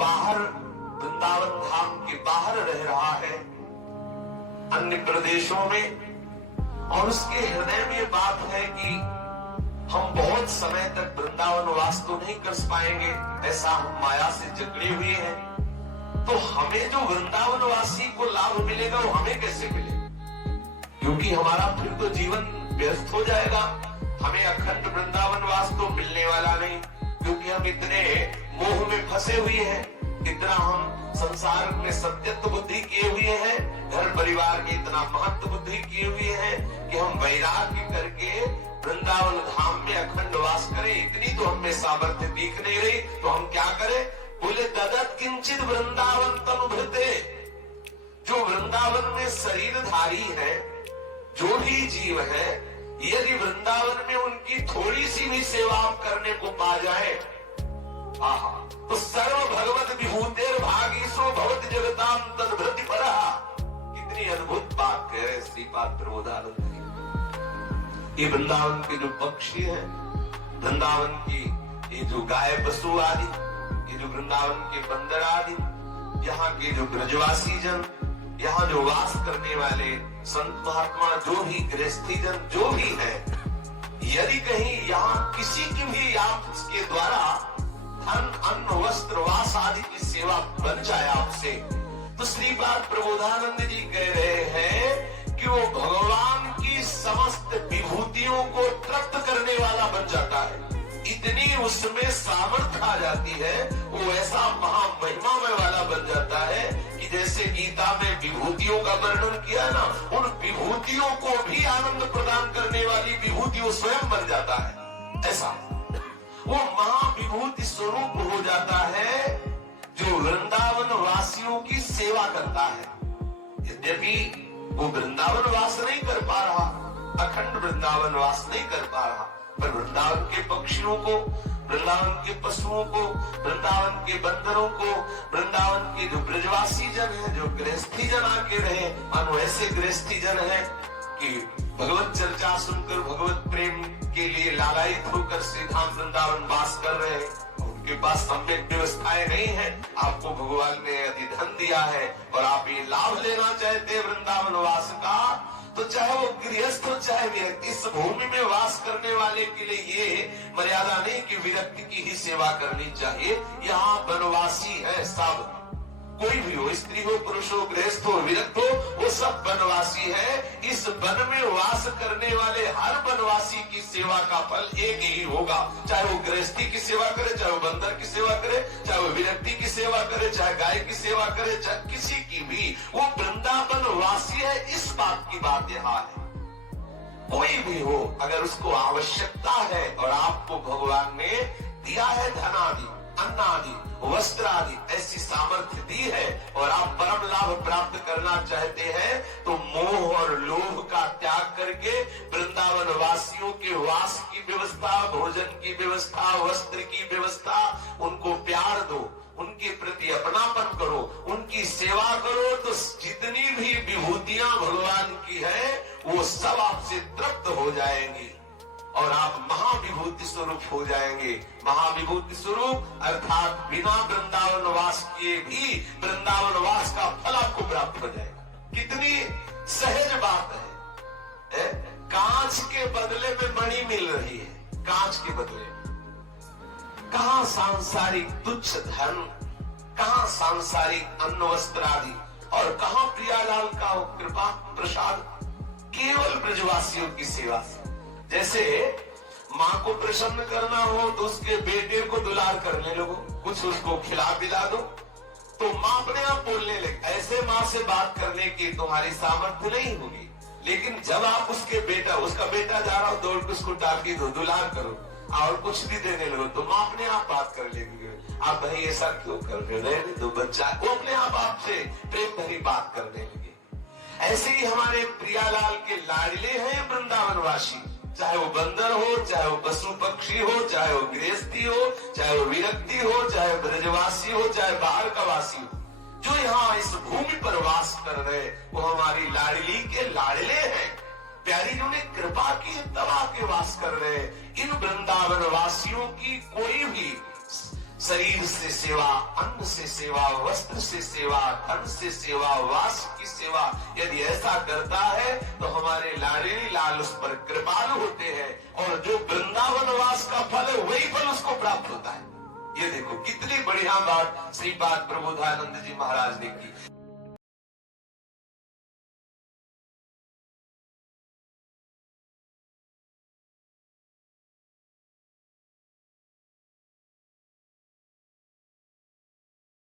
बाहर, वृंदावन धाम के बाहर रह रहा है, अन्य प्रदेशों में, और उसके हृदय में ये बात है कि हम बहुत समय तक वृंदावन वास तो नहीं कर पाएंगे, ऐसा हम माया से जकड़े हुए हैं, तो हमें जो वृंदावन वासी को लाभ मिलेगा वो हमें कैसे मिले? क्योंकि हमारा फिर तो जीवन व्यस्त हो जाएगा, हमें अखंड वृंदावन वास तो मिलने वाला नहीं, क्योंकि हम इतने मोह में फंसे हुए हैं, इतना हम संसार में सत्यत्व बुद्धि किए हुए हैं, घर परिवार की इतना महत्व बुद्धि किए हुए हैं कि हम वैराग्य करके वृंदावन धाम में अखंड वास करें, इतनी तो हमें सामर्थ्य दिख नहीं रही, तो हम क्या करें? बोले ददत किंचित वृंदावन तनुभृते। जो वृंदावन में शरीरधारी है, जो भी जीव है, यदि वृंदावन में उनकी थोड़ी सी भी सेवा करने को पा जाए, आहा, तो सर्व भगवत विभूतेर भागीसो भवत जगताम तद्भृति परहा। कितनी अद्भुत बात कह रहे श्रीपाद प्रबोधानंद जी। ये वृंदावन के जो पक्षी हैं, वृंदावन की ये जो गाय पशु आदि, ये जो वृंदावन के बंदर आदि, यहाँ के जो ब्रजवासी जन, यहाँ जो वास करने वाले संत महात्मा, जो भी गृहस्थी जन जो भी है, यदि कहीं यहाँ किसी की भी आपके द्वारा धन अन्न वस्त्र वास आदि की सेवा बन जाए आपसे, तो श्रीपाद प्रबोधानंद जी कह रहे हैं कि वो भगवान की समस्त विभूतियों को तृप्त करने वाला बन जाता है। इतनी उसमें सामर्थ्य आ जाती है, वो ऐसा महामहिमामय वाला बन जाता है कि जैसे गीता में विभूतियों का वर्णन किया ना, उन विभूतियों को भी आनंद प्रदान करने वाली विभूति वो स्वयं बन जाता है। ऐसा वो महाविभूति स्वरूप हो जाता है जो वृंदावन वासियों की सेवा करता है। यद्यपि वो वृंदावन वास नहीं कर पा रहा, अखंड वृंदावन वास नहीं कर पा रहा, पर वृंदावन के पक्षियों को, वृंदावन के पशुओं को, वृंदावन के बंदरों को, वृंदावन के जो ब्रजवासी जन है, जो गृहस्थी जन आके रहे, मानो ऐसे गृहस्थी जन है कि भगवत चर्चा सुनकर भगवत प्रेम के लिए लालायित होकर श्री धाम वृंदावन वास कर रहे हैं। उनके पास सम्यक व्यवस्थाएं नहीं है, आपको भगवान ने अधिधन दिया है और आप ये लाभ लेना चाहते हैं वृंदावन वास का, तो चाहे वो गृहस्थ हो चाहे विरक्त, इस भूमि में वास करने वाले के लिए ये मर्यादा नहीं कि विरक्त की ही सेवा करनी चाहिए। यहाँ वनवासी है सब, कोई भी हो, स्त्री हो, पुरुष हो, गृहस्थ हो, विरक्त हो, वो सब वनवासी है। इस वन में वास करने वाले हर वनवासी की सेवा का फल एक ही होगा, चाहे वो गृहस्थी की सेवा करे, चाहे वो बंदर की सेवा करे, चाहे वो विरक्ति की सेवा करे, चाहे गाय की सेवा करे, चाहे किसी की भी, वो वृंदावन वासी है। इस बात की बात यहाँ है। कोई भी हो, अगर उसको आवश्यकता है और आपको भगवान ने दिया है धन आदि, अन्न आदि, वस्त्र आदि, ऐसी सामर्थ्य दी है और आप परम लाभ प्राप्त करना चाहते हैं, तो मोह और लोभ का त्याग करके वृंदावन वासियों के वास की व्यवस्था, भोजन की व्यवस्था, वस्त्र की व्यवस्था, उनको प्यार दो, उनके प्रति अपनापन करो, उनकी सेवा करो, तो जितनी भी विभूतियां भगवान की है वो सब आपसे तृप्त हो जाएंगी और आप महाविभूति स्वरूप हो जाएंगे। महाविभूति स्वरूप अर्थात बिना वृंदावन वास किए भी वृंदावन वास का फल आपको प्राप्त हो जाएगा। कितनी सहज बात है। कांच के बदले में मणि मिल रही है, कांच के बदले में। कहां सांसारिक तुच्छ धन, कहां सांसारिक अन्न वस्त्र आदि, और कहां प्रियालाल का कृपा प्रसाद, केवल ब्रजवासियों की सेवा से। जैसे माँ को प्रसन्न करना हो तो उसके बेटे को दुलार करने लगो, कुछ उसको खिला पिला दो, तो माँ अपने आप बोलने लगे। ऐसे माँ से बात करने की तुम्हारी सामर्थ्य नहीं होगी, लेकिन जब आप उसका बेटा जा रहा हो, दौड़ के उसको टाकी दो, दुलार करो और कुछ भी देने लगो, तो माँ अपने आप बात कर लेगी। आप भाई ऐसा क्यों कर रहे हो, तो बच्चा वो अपने आप आपसे प्रेम भरी बात करने लगे। ऐसे ही हमारे प्रियालाल के लाडले हैं वृंदावनवासी, चाहे वो बंदर हो, चाहे वो पशु पक्षी हो, चाहे वो गृहस्थी हो, चाहे वो विरक्ति हो, चाहे ब्रजवासी हो, चाहे बाहर का वासी हो, जो यहाँ इस भूमि पर वास कर रहे, वो हमारी लाडली के लाडले हैं। प्यारी जी ने कृपा की दबा के वास कर रहे। इन वृंदावन वासियों की कोई भी शरीर से सेवा, अन्न से सेवा, वस्त्र से सेवा, धन से सेवा, वास की सेवा यदि ऐसा करता है तो हमारे लाडली लाल उस पर कृपालु होते हैं और जो वृंदावन वास का फल है वही फल उसको प्राप्त होता है। ये देखो कितनी बढ़िया बात श्रीपाद प्रबोधानंद जी महाराज ने की।